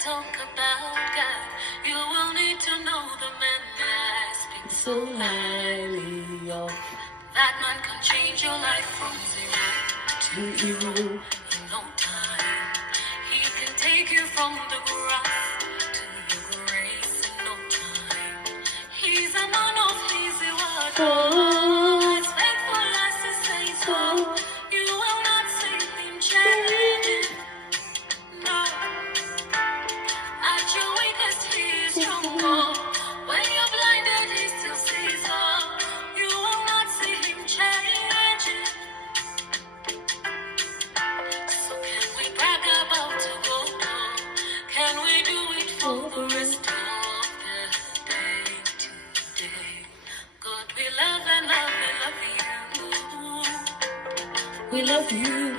talk about God, you will need to know the man that speaks so highly of. That man can change your life from zero to hero in no time. He can take you from the grave to the grace in no time. He's a man of easy work. As faithful as the saints are, you will not see him change. No, at your weakest he is stronger. When you're blinded, he still sees all. You will not see him change. So can we brag about to go down? Can we do it for the rest of the day today? God, we love and love, we love you. We love you.